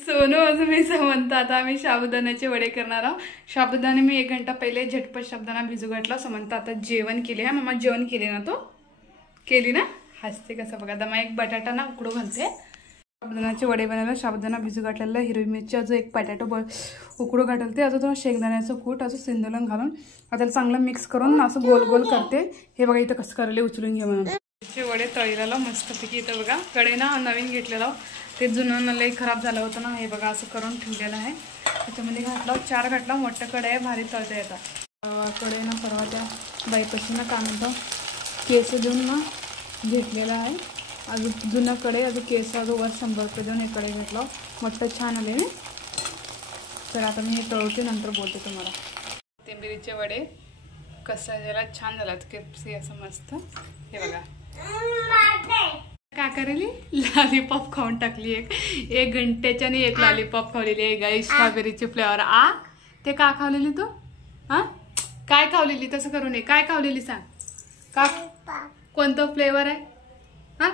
सोनू अजून मी समंत आता आम्ही साबुदाण्याचे वडे करणार आहोत। साबुदाणे मी 1 घंटा पहिले झटपट साबुदाणा भिजू घातला। समंत आता जेवण केले हा मम्मा जेवण केले ना तो केली ना हसते कसं बघा। आता मग एक बटाटा ना उकडू घालते। साबुदाण्याचे वडे बनवायला साबुदाणा भिजू घातलेला हिरवी मिरची अजून एक बटाटा उकडू घालते अजून तो शेंगदाण्याचं कूट अजून सिंदूलन घालून आता चांगलं मिक्स करून असं गोल गोल करते। हे बघा इथं कसं करायला उचलून घे म्हणून वडे तळीला मस्तपैकी इथं बघा कडे ना नवीन घेतलेला ते जुनं लई खराब झालं होतं ना। हे बघा असं करून ठेवलेलं आहे। त्याच्यामध्ये घातला 4 घातला मोठं कढई आहे भारी तळते येतात। कढई ना परवा त्या बाईपाशी ना काय म्हणतो केस देऊन ना घेतलेला आहे। अजून जुनं कढई अजून केस अजून वर 100 रुपये देऊन हे कढई घेतलं मोठं छान आले ना। तर आता मी हे तळते नंतर बोलते तुम्हाला। कोथिंबीरचे वडे कसं झाला छान झाला क्रिस्पी असं मस्त। हे बघा काय करेली लॉलीपॉप खाऊन टाकली एक घंट्याच्या आणि एक लॉलीपॉप खावलेली आहे गाई स्ट्रॉबेरीचे फ्लेवर। ते का खावलेली तू काय खावलेली तसं करू नये काय खावलेली सांग का कोणतं फ्लेवर आहे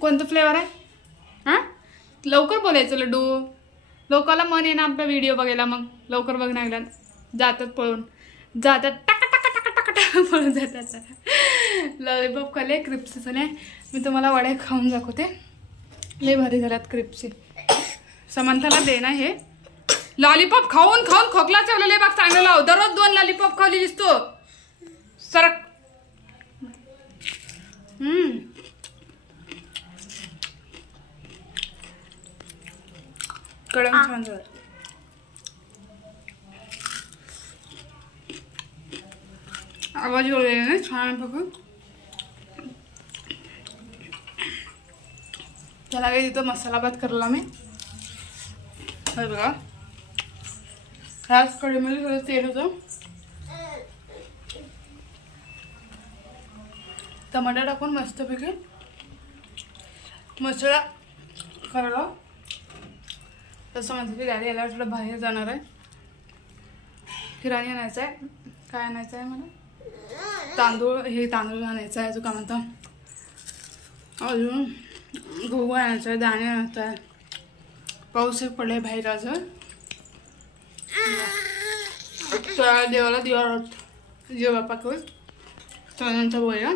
कोणतं फ्लेवर आहे लवकर बोलायचं लड्डू लोकांना मन आहे ना आपला व्हिडिओ बघायला मग लवकर बघण्याला जातात पळून जातात टक टक टक टक टक पळून जातात। लॉलीपॉप खाल्ले क्रिप्सी झाले मी तुम्हाला वडे खाऊन दाखवते लय भारी झाल्यात क्रिप्सी। समंथाला दे ना हे लॉलीपॉप खाऊन खाऊन खोकला चवलेले बघ चांगलं लाव दररोज 2 लॉलीपॉप खावली दिसतो सरक। कडम छान झालं आवाज वगैरे छान बघू। त्याला काही तिथं मसाला भात करला मी बघा ह्याच कढईमध्ये थोडं तेल होतं टमाटर टाकून मस्तपैकी मसाला करायला। तसं म्हणते की गाडी यायला थोडं बाहेर जाणार आहे किराणी आणायचं आहे काय आणायचं आहे मला तांदूळ हे तांदूळ आणायचं आहे जो का म्हणतो अजून गहू आणायचं आहे दाणे आणायचं आहे। पाऊस एक पडले बाहेर अजून देवाला दिवा जेव बापा करून त्यानंतर बोलूया।